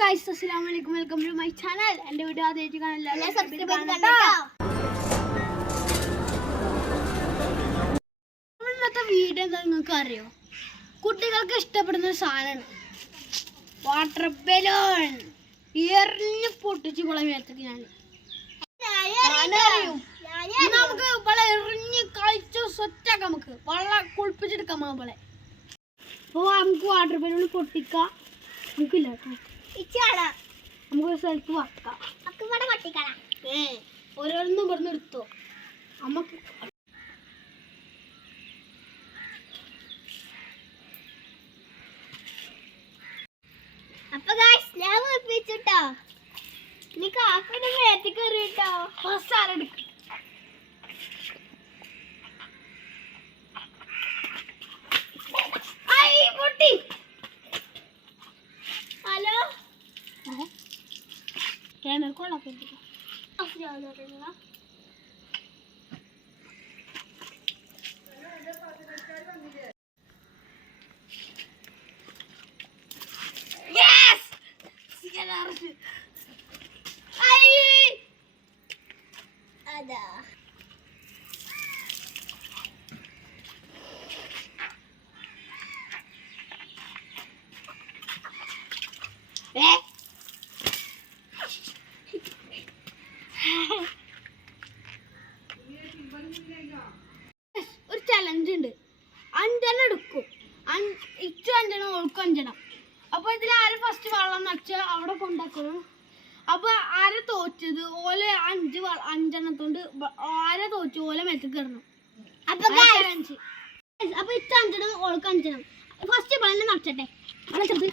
Guys അസ്സലാമു അലൈക്കും welcome to my channel എന്റെ വീഡിയോ ആദ്യമായിട്ട് കാണില്ല സബ്സ്ക്രൈബ് ഇന്നത്തെ വീഡിയോ എന്താ നിങ്ങൾക്ക് അറിയോ കുട്ടികൾക്ക് ഇഷ്ടപ്പെടുന്ന ഒരു സാധനമാണ് വാട്ടർ ബലൂൺ എറിഞ്ഞ് പൊട്ടിച്ച് കുളം മേത്തേക്ക് ഞാൻ നമുക്ക് ഇവളെ എറിഞ്ഞ് കളിച്ച് സെറ്റാക്കാം നമുക്ക്. വെള്ളം കുളിപ്പിച്ചെടുക്കാം നമ്മളെ. അപ്പോൾ നമുക്ക് വാട്ടർ ബലൂൺ പൊട്ടിക്കാം. നമുക്കില്ല കേട്ടോ. നമുക്ക് ഒരു സ്ഥലത്ത് വെക്കാം. ഇവിടെ പൊട്ടിക്കളാം ഏ ഓരോന്നും ഇവിടുന്ന് എടുത്തോ. നമുക്ക് അപ്പൊ ഗായ്സ് ഞാൻ വെപ്പിച്ചിട്ടോ നീ കാക്കയുടെ ഫസ്റ്റ് ആരെടുക്കും कैमरे को लगा दिया Ay! Ada. ചലഞ്ച് ഉണ്ട്. അഞ്ചെണ്ണം എടുക്കും. അഞ്ച് ഇച്ചു അഞ്ചെണ്ണം ഓൾക്കും അഞ്ചെണ്ണം. അപ്പോൾ ഇതിൽ ആര് ഫസ്റ്റ് വള്ളം നച്ച അവിടെ കൊണ്ടാക്കണം? അപ്പോൾ ആരെ തോറ്റത് ഓലെ അഞ്ച് അഞ്ചെണ്ണത്തോണ്ട് ആരെ തോറ്റു ഓലെ മെത്തക്ക് കിടന്നു. അപ്പൊ ആ ഗായ്സ് challenge. അപ്പൊ ഇച്ച അഞ്ചെണ്ണം ഓൾക്ക് അഞ്ചെണ്ണം. ഫസ്റ്റ് വെള്ളം നച്ചട്ടെ അവിടെ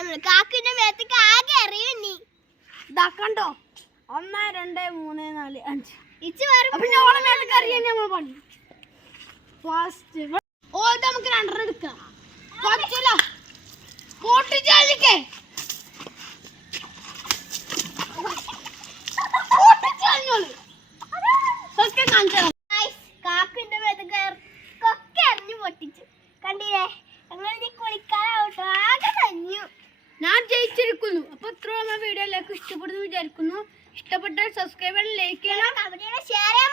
കാക്കിന്റെ മേത്തേക്ക് ആകെ അറിയും നീ ഇതാക്കണ്ടോ ഒന്ന് രണ്ട് മൂന്ന് നാല് അഞ്ച്. അറിയാൻ നമ്മൾ പണി. ഫസ്റ്റ് ഓ നമുക്ക് രണ്ടെണ്ണം എടുക്കാം. പൊട്ടിച്ചാലിക്കേ കാക്കിന്റെ അറിഞ്ഞു പൊട്ടിച്ചു. കണ്ടില്ലേ? ഞങ്ങൾ കുളിക്കാനാവട്ടോ ഞാൻ ജയിച്ചിരിക്കുന്നു. അപ്പൊ ഇത്രയുള്ള വീഡിയോ. എല്ലാവർക്കും ഇഷ്ടപ്പെടുന്നു വിചാരിക്കുന്നു. ഇഷ്ടപ്പെട്ടാൽ സബ്സ്ക്രൈബ് ചെയ്യണം ലൈക്ക് ചെയ്യണം ചെയ്യണം ഷെയർ ചെയ്യാൻ